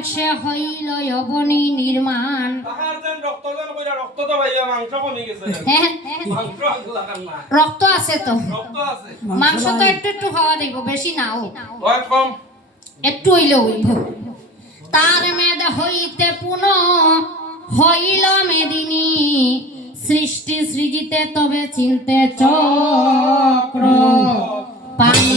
মাংসে হইল অবনী নির্মাণ। রক্ত আছে তো, মাংস তো একটু একটু হওয়া দিব, বেশি নাও, একটু হইলে হইব। তার মেদ হইতে পুনঃ হইল মেদিনী, সৃষ্টি সৃজিতে তবে চিনতে চক্র পানি।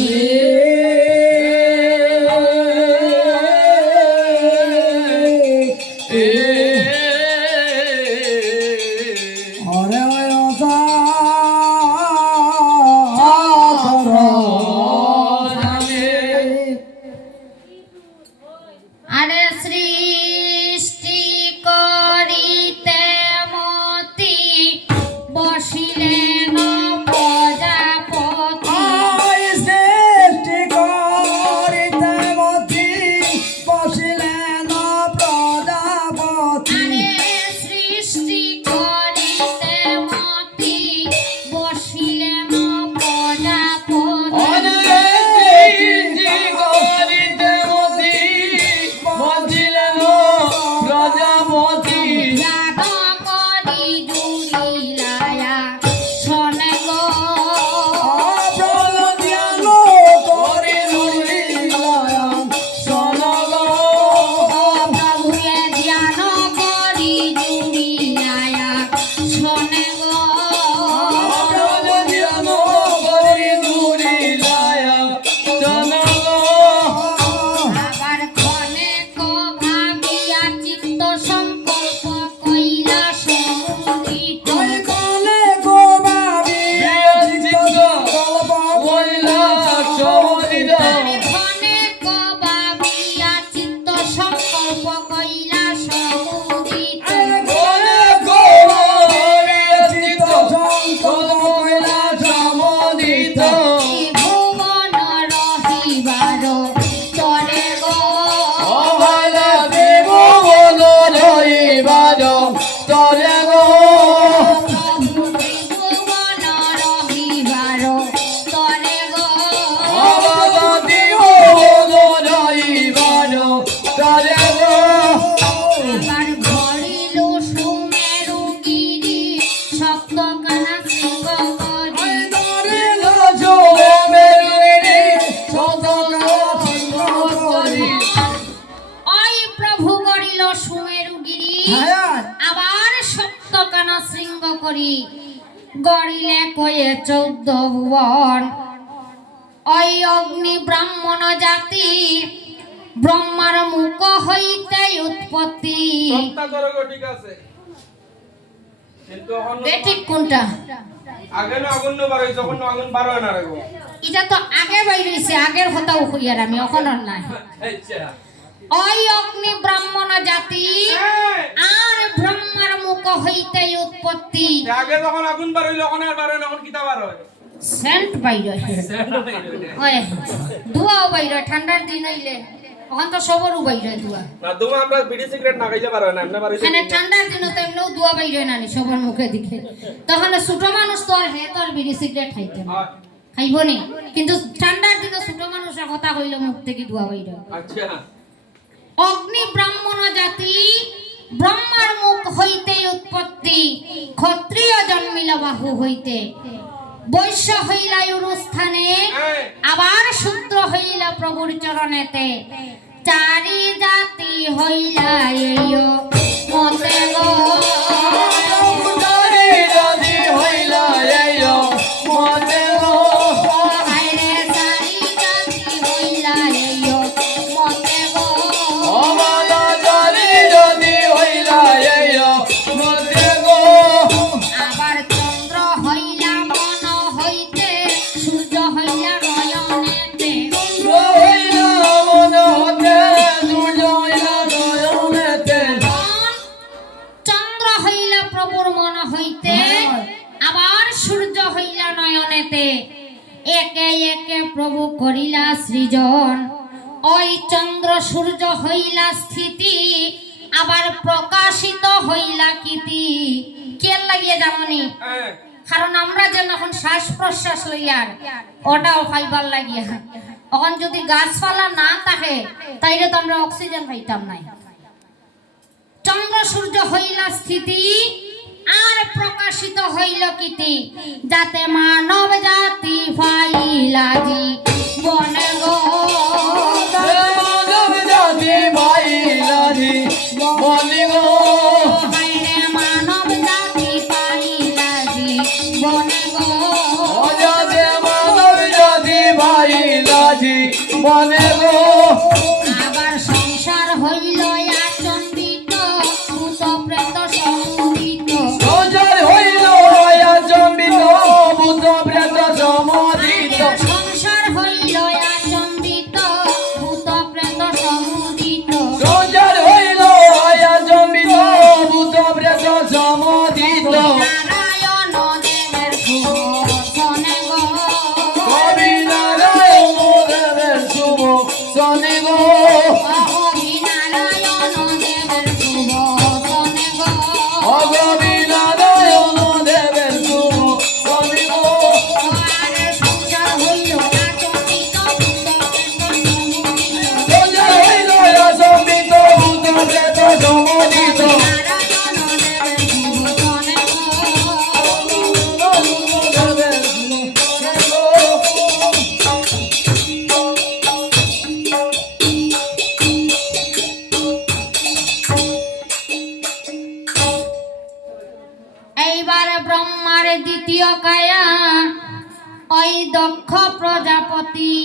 গড়িলে কয়ে 14 ভুবন, ওই অগ্নি ব্রাহ্মণ জাতি ব্রহ্মার মুখ হইতে উৎপত্তি। ঠিক কোনটা? এটা তো আগে বাইর হইছে, আগের কথা কইয়ার আমি এখন নাই। ওই অগ্নি ব্রাহ্মণ জাতি আর ব্রহ্মার মুখ হইতে উৎপত্তি। আগে যখন আগুন বার হইল এখন আর বার হয় না, এখন কিটা বার হয়? সেন্ট বাইর হয়, ধোঁয়াও বাইর হয়। ঠান্ডার দিন হইলে এখন তো সবরও বাইর হয় ধোঁয়া। না ধোঁয়া আমরা বিড়ি সিগারেট না খাইলে বার হয় না, এমনি বার হইছে। মানে ঠান্ডার দিনও তো এমনিও ধোঁয়া বাইর হয় না নি সবার মুখে দিকে। তখন ছোট মানুষ তো আর হে তো আর বিড়ি সিগারেট খাইতে না, খাইব নি। কিন্তু ঠান্ডার দিনে ছোট মানুষের কথা হইলে মুখ থেকে ধোঁয়া বাইর হয়। আচ্ছা, অগ্নি ব্রাহ্মণ জাতি ব্রহ্মার মুখ হইতে উৎপত্তি, ক্ষত্রিয় জন্মিল বাহু হইতে, বৈশ্য হইলা উরুস্থানে, আবার শূদ্র হইলা প্রভুর চরণেতে, চারি জাতি হইলা এইও মতে গো। একে একে প্রভু করিলা সৃজন, ওই চন্দ্র সূর্য হইলা স্থিতি, আবার প্রকাশিত হইলা কীতি। কে লাগিয়ে জানি? কারণ আমরা যেন এখন শ্বাস প্রশ্বাস লইয়ার ওটাও ফাইবার লাগিয়া এখন যদি গাছপালা না থাকে তাইলে তো আমরা অক্সিজেন পাইতাম নাই। চন্দ্র সূর্য হইলা স্থিতি আর প্রকাশিত হইল কীতি, যাতে মানব জাতি পাইলা জীবনে গো, মানব জাতি পাইলা জীবনে গো, মানব জাতি পাইলা জীবনে গো, যাতে মানব জাতি পাইলা জীবনে গো। আবার সংসার হইল আচম্বিত, ভূত প্রেত সমুদিত, সংসার হইল আচম্বিত, ভূত প্রেত সমুদিত, সংসার হইল আচম্বিত, ভূত প্রেত সমুদিত, সংসার হইল আচম্বিত, ভূত প্রেত সমুদিত। নারায়ণ দেবের শুভ শনে গো, কবি নারায়ণ দেবের শুভ শনে গো, কবি নারায়ণ দেবের শুভ শনে গো, কবি নারায়ণ দেবের শুভ শনে গো। আর সংসার হইল আচম্বিত, ভূত প্রেত সমুদিত, সংসার হইল আচম্বিত, ভূত প্রেত সমুদিত, নারায়ণ দেবের শুভ শনে গো। দেবের শুভ শনে গো। এইবারে ব্রহ্মার দ্বিতীয় কায়া ওই দক্ষ প্রজাপতি,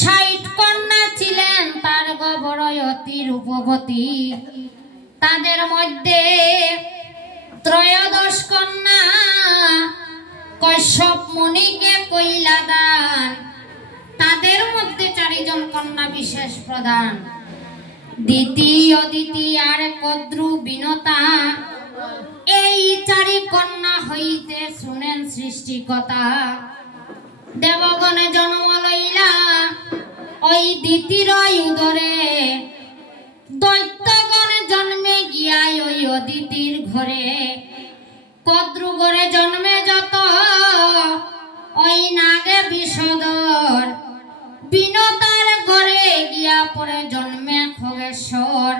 ৬০ কন্যা ছিলেন তার গবরয়তী রূপবতী, তাদের মধ্যে ত্রয়োদশ কন্যা কশ্যপ মুনিকে কইলা দান, তাদের মধ্যে ৪ জন কন্যা বিশেষ প্রধান, দিতি অদিতি আর কদ্রু বিনতা, এই ৪ কন্যা হইতে শুনেন সৃষ্টিকতা, দেবগণে জন্ম লইলা ওই দিতির উদরে, দৈত্যগণে জন্মে গিয়া ওই অদিতির ঘরে, কদ্রুগরে জন্মে যত ওই নাগে বিষদর, বিনতার ঘরে গিয়া পরে জন্মে খগেশ্বর,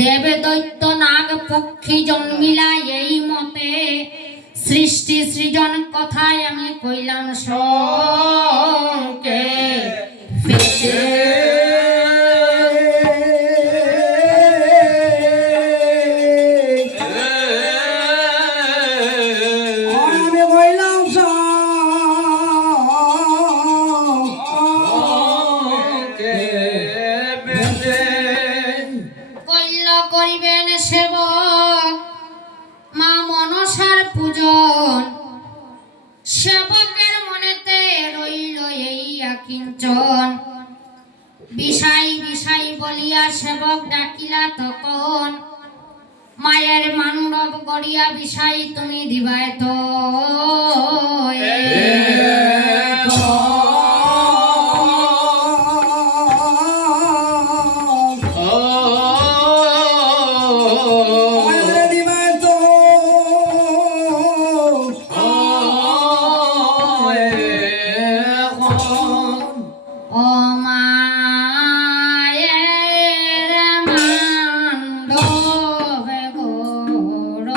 দেবে দৈত্য নাগ পক্ষী জন্মিলা এই মতে, সৃষ্টি সৃজন কথায় আমি কইলাম সকে পেতে। আমি কইলাম কইল করিবেন সেবক মা মনসার পূজন, সেবকের মনেতে রইল এই আকিঞ্চন, বিষাই বিষাই বলিয়া সেবক ডাকিলা তখন, মায়ের মান্ডব গড়িয়া বিষাই তুমি দিবায় তো, ও মায়ের মান্ডবে গোড়,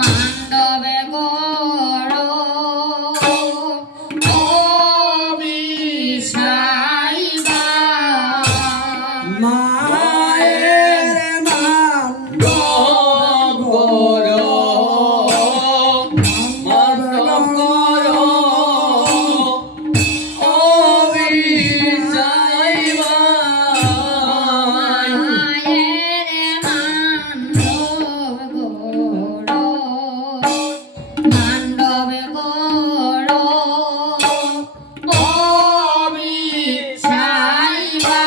মান্ডবে গোড়, ও বিষাইবা, মায়ের মান্ডব করো, মান্ডব করো, ও বিজয়বা। মায়ের মান্ডব গোড়, মান্ডবে গোড়, ও বিষাইবা,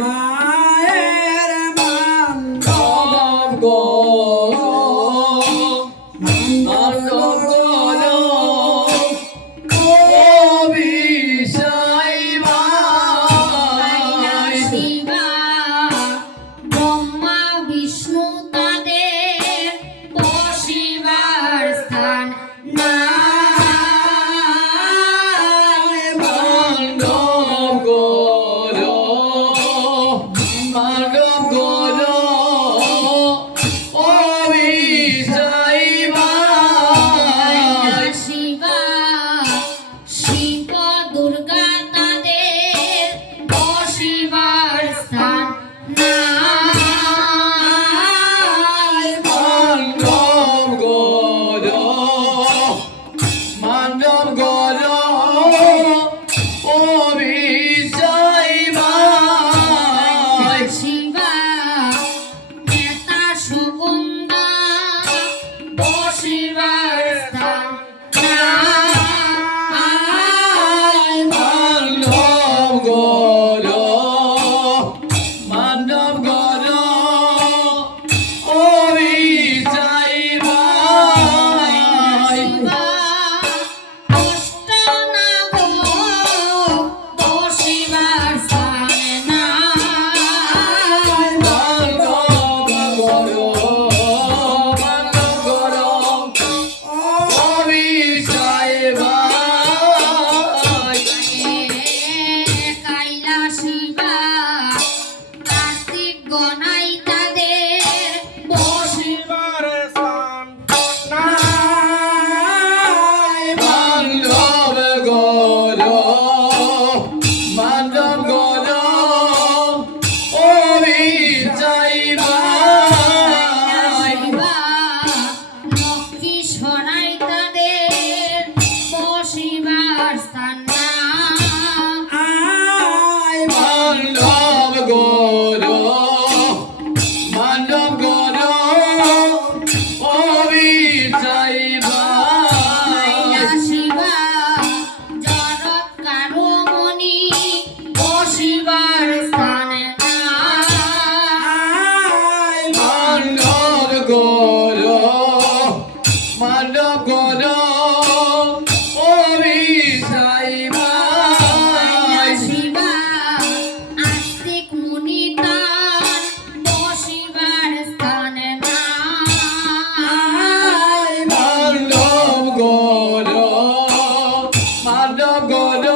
মায়ের মান্ডব করো, মান্ডব করো, ও বিজয়বা। শিবা ব্রহ্মা বিষ্ণু তাদের বসিবার স্থান না, বসিবার স্থান না আয় মানব গরো মানব গরো অবিচাই ভাই শিবা জগৎ কারো মনি বসিবার স্থান না আয় মানব গরো মানব গরো অবিচাই ভাই শিবা আস্তিক মুনি তার বসিবার স্থান না আয় মানব গরো মানব গরো